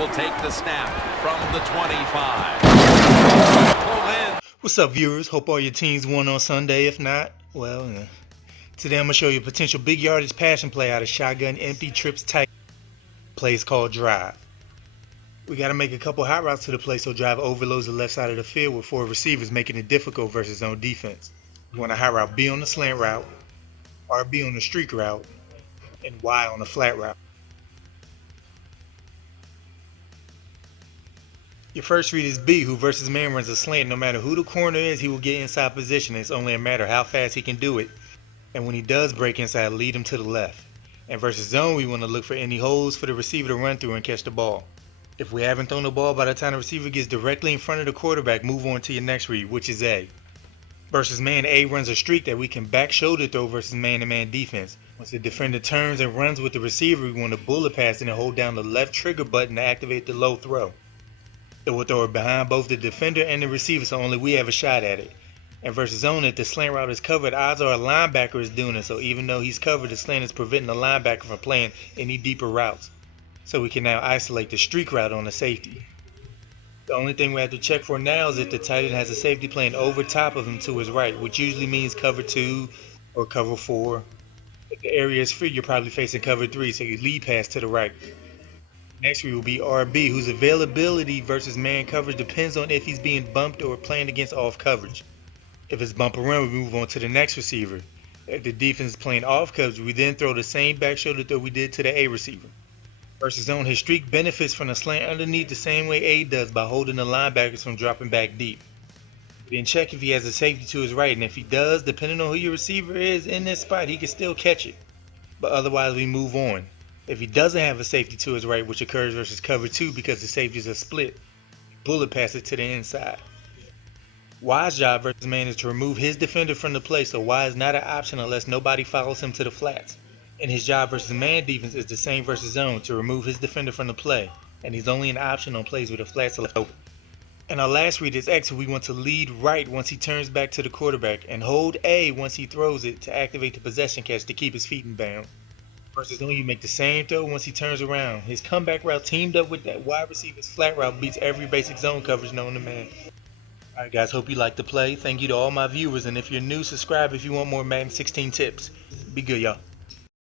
will take the snap from the 25. Pull in. What's up, viewers? Hope all your teams won on Sunday. If not, well, today I'm going to show you a potential big yardage passing play out of shotgun empty trips tight. Play is called drive. We got to make a couple hot routes to the play so drive overloads the left side of the field with 4 receivers, making it difficult versus zone defense. We want a hot route B on the slant route, RB on the streak route, and Y on the flat route. Your first read is B, who versus man runs a slant. No matter who the corner is, he will get inside position. It's only a matter how fast he can do it. And when he does break inside, lead him to the left. And versus zone, we want to look for any holes for the receiver to run through and catch the ball. If we haven't thrown the ball by the time the receiver gets directly in front of the quarterback, move on to your next read, which is A. Versus man, A runs a streak that we can back shoulder throw versus man-to-man defense. Once the defender turns and runs with the receiver, we want to bullet pass and hold down the left trigger button to activate the low throw. So we'll throw it behind both the defender and the receiver so only we have a shot at it. And versus zone, if the slant route is covered, odds are a linebacker is doing it. So even though he's covered, the slant is preventing the linebacker from playing any deeper routes. So we can now isolate the streak route on the safety. The only thing we have to check for now is if the tight end has a safety playing over top of him to his right, which usually means cover 2 or cover 4. If the area is free, you're probably facing cover 3, so you lead pass to the right. Next read will be RB, whose availability versus man coverage depends on if he's being bumped or playing against off coverage. If it's bump around, we move on to the next receiver. If the defense is playing off coverage, we then throw the same back shoulder throw we did to the A receiver. Versus zone, his streak benefits from the slant underneath the same way A does by holding the linebackers from dropping back deep. Then check if he has a safety to his right, and if he does, depending on who your receiver is in this spot, he can still catch it. But otherwise, we move on. If he doesn't have a safety to his right, which occurs versus cover 2 because the safeties are split, bullet pass it to the inside. Y's job versus man is to remove his defender from the play, so Y is not an option unless nobody follows him to the flats. And his job versus man defense is the same versus zone, to remove his defender from the play, and he's only an option on plays with the flats left open. And our last read is X, we want to lead right once he turns back to the quarterback, and hold A once he throws it to activate the possession catch to keep his feet in bounds. Versus zone, you make the same throw once he turns around. His comeback route teamed up with that wide receiver's flat route beats every basic zone coverage known to man. Alright guys, hope you liked the play. Thank you to all my viewers, and if you're new, subscribe if you want more Madden 16 tips. Be good, y'all.